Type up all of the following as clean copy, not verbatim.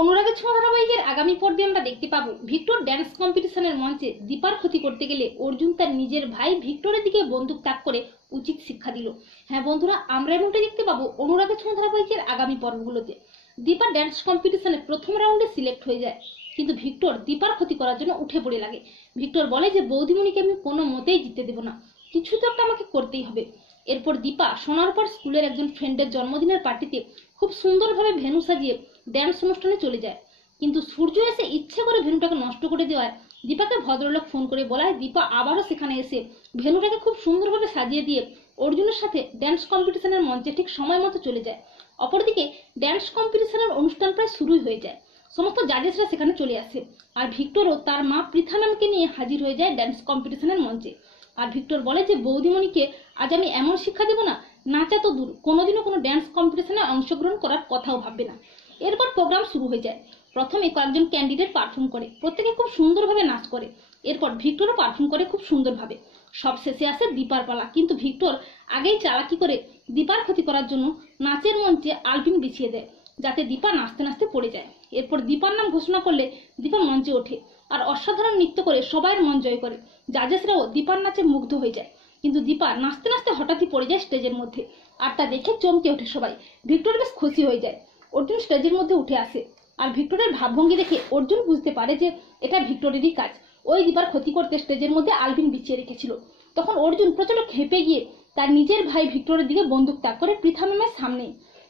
অনুরাগের ছোঁয়া ধারাবাহিকের আগামী পর্বে আমরা দেখতে পাবো ভিক্টর ড্যান্স কম্পিটিশনের মঞ্চে দীপার ক্ষতি করতে গেলে অর্জুন তার নিজের ভাই ভিক্টরের দিকে বন্দুক তাক করে উচিত শিক্ষা দিল। হ্যাঁ বন্ধুরা, আমরা এমনটা দেখতে পাবো অনুরাগের ছোঁয়া ধারাবাহিকের আগামী পর্বগুলোতে। দীপা ড্যান্স কম্পিটিশনে প্রথম রাউন্ডে সিলেক্ট হয়ে যায়, কিন্তু ভিক্টর দীপার ক্ষতি করার জন্য উঠে পড়ে লাগে। ভিক্টর বলে যে বৌদিমণিকে আমি কোনো মতেই জিততে দেবো না, কিছু তো একটা আমাকে করতেই হবে। এরপর দীপা সোনার পর স্কুলের একজন ফ্রেন্ডের জন্মদিনের পার্টিতে খুব সুন্দরভাবে ভেন্যু সাজিয়ে ড্যান্স অনুষ্ঠানে চলে যায়, কিন্তু সূর্য এসে ইচ্ছে করে ভেন্যুটাকে নষ্ট করে দেওয়ায় দীপাকে ভদ্রলোক ফোন করে বলায় দীপা আবারও সেখানে এসে ভেন্যুটাকে খুব সুন্দরভাবে সাজিয়ে দিয়ে অর্জুনের সাথে ড্যান্স কম্পিটিশনের মঞ্চে ঠিক সময় মতো চলে যায়। অপরদিকে ড্যান্স কম্পিটিশনের অনুষ্ঠান প্রায় শুরুই হয়ে যায়, সমস্ত জাজেসরা সেখানে চলে আসে, আর ভিক্টরও তার মা পৃথা ম্যামকে নিয়ে হাজির হয়ে যায় ড্যান্স কম্পিটিশনের মঞ্চে। আর ভিক্টর বলে যে বৌদিমণিকে আজ আমি এমন শিক্ষা দেবো না, নাচা তো দূর, কোনোদিনও কোনো ড্যান্স কম্পিটিশনে অংশগ্রহণ করার কথাও ভাববে না। এরপর প্রোগ্রাম শুরু হয়ে যায়। প্রথমে কয়েকজন ক্যান্ডিডেট পারফর্ম করে, প্রত্যেকে খুব সুন্দরভাবে নাচ করে। এরপর ভিক্টরও পারফর্ম করে খুব সুন্দরভাবে। সব শেষে আসে দীপার পালা, কিন্তু ভিক্টর আগেই চালাকি করে দীপার ক্ষতি করার জন্য নাচের মঞ্চে আলপিন বিছিয়ে দেয়, যাতে দীপা নাচতে নাচতে পড়ে যায়। এরপর দীপার নাম ঘোষণা করলে দীপা মঞ্চে ওঠে আর অসাধারণ নৃত্য করে সবাইয়ের মন জয় করে। জাজেসরাও দীপার নাচে মুগ্ধ হয়ে যায়, কিন্তু দীপা নাচতে নাচতে হঠাৎই পড়ে যায় স্টেজের মধ্যে, আর তা দেখে চমকে ওঠে সবাই। ভিক্টর বেশ খুশি হয়ে যায়। অর্জুন স্টেজের মধ্যে উঠে আসে, আর ভিক্টরের ভাবভঙ্গি দেখে অর্জুন বুঝতে পারে যে এটা ভিক্টরেরই কাজ। ওই দীপার ক্ষতি করতে স্টেজের মধ্যে আলপিন বিছিয়ে রেখেছিল। তখন অর্জুন প্রচন্ড ক্ষেপে গিয়ে তার নিজের ভাই ভিক্টরের দিকে বন্দুক তাক করে পৃথা ম্যামের সামনে।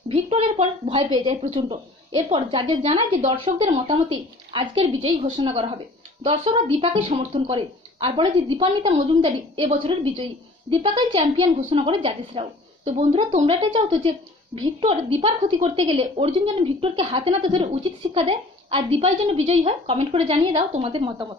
ভিক্টরের পর ভয় পেয়ে যায় প্রচন্ড। এরপর জাজেস জানায় যে দর্শকদের মতামতে আজকের বিজয়ী ঘোষণা করা হবে। দর্শকরা দীপাকে সমর্থন করে আর বলে যে দীপান্বিতা মজুমদারি এবছরের বিজয়ী। দীপাকে চ্যাম্পিয়ন ঘোষণা করে জাজেসরাও। তো বন্ধুরা, তোমরা এটা চাও তো যে ভিক্টর দীপার ক্ষতি করতে গেলে অর্জুন যেন ভিক্টরকে হাতে নাতে ধরে উচিত শিক্ষা দেয় আর দীপাই যেন বিজয়ী হয়? কমেন্ট করে জানিয়ে দাও তোমাদের মতামত।